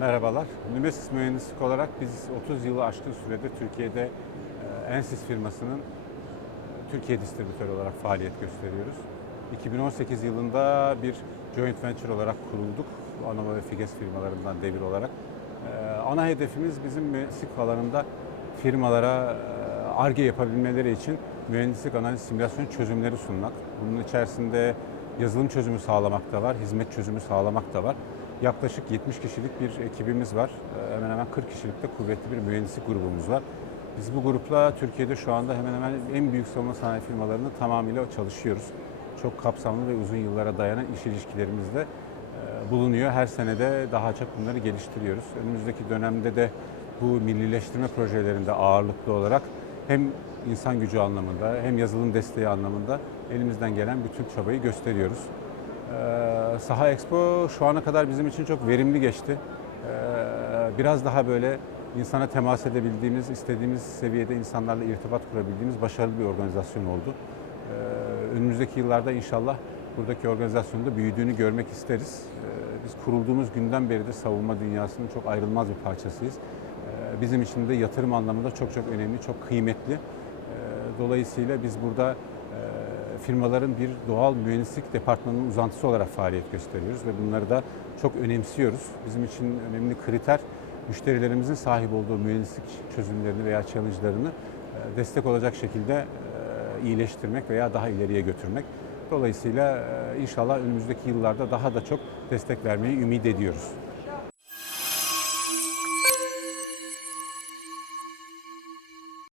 Merhabalar. Nümesis Mühendislik olarak biz 30 yılı aşkın sürede Türkiye'de e, Ensis firmasının e, Türkiye distribütörü olarak faaliyet gösteriyoruz. 2018 yılında bir joint venture olarak kurulduk. Anama ve Figes firmalarından devir olarak. E, Ana hedefimiz bizim mühendislik alanında firmalara ARGE yapabilmeleri için mühendislik analiz simülasyon çözümleri sunmak. Bunun içerisinde yazılım çözümü sağlamak da var, hizmet çözümü sağlamak da var. Yaklaşık 70 kişilik bir ekibimiz var. Ee, Hemen hemen 40 kişilik de kuvvetli bir mühendislik grubumuz var. Biz bu grupla Türkiye'de şu anda hemen hemen en büyük savunma sanayi firmalarının tamamıyla çalışıyoruz. Çok kapsamlı ve uzun yıllara dayanan iş ilişkilerimiz de e, bulunuyor. Her senede daha çok bunları geliştiriyoruz. Önümüzdeki dönemde de bu millileştirme projelerinde ağırlıklı olarak hem insan gücü anlamında hem yazılım desteği anlamında elimizden gelen bütün çabayı gösteriyoruz. Ee, Saha Expo şu ana kadar bizim için çok verimli geçti. Ee, Biraz daha böyle insana temas edebildiğimiz, istediğimiz seviyede insanlarla irtibat kurabildiğimiz başarılı bir organizasyon oldu. Ee, Önümüzdeki yıllarda inşallah buradaki organizasyonun da büyüdüğünü görmek isteriz. Biz kurulduğumuz günden beri de savunma dünyasının çok ayrılmaz bir parçasıyız. Bizim için de yatırım anlamında çok çok önemli, çok kıymetli. Dolayısıyla biz burada firmaların bir doğal mühendislik departmanının uzantısı olarak faaliyet gösteriyoruz ve bunları da çok önemsiyoruz. Bizim için önemli kriter müşterilerimizin sahip olduğu mühendislik çözümlerini veya challenge'larını e, destek olacak şekilde e, iyileştirmek veya daha ileriye götürmek. Dolayısıyla e, inşallah önümüzdeki yıllarda daha da çok destek vermeyi ümit ediyoruz.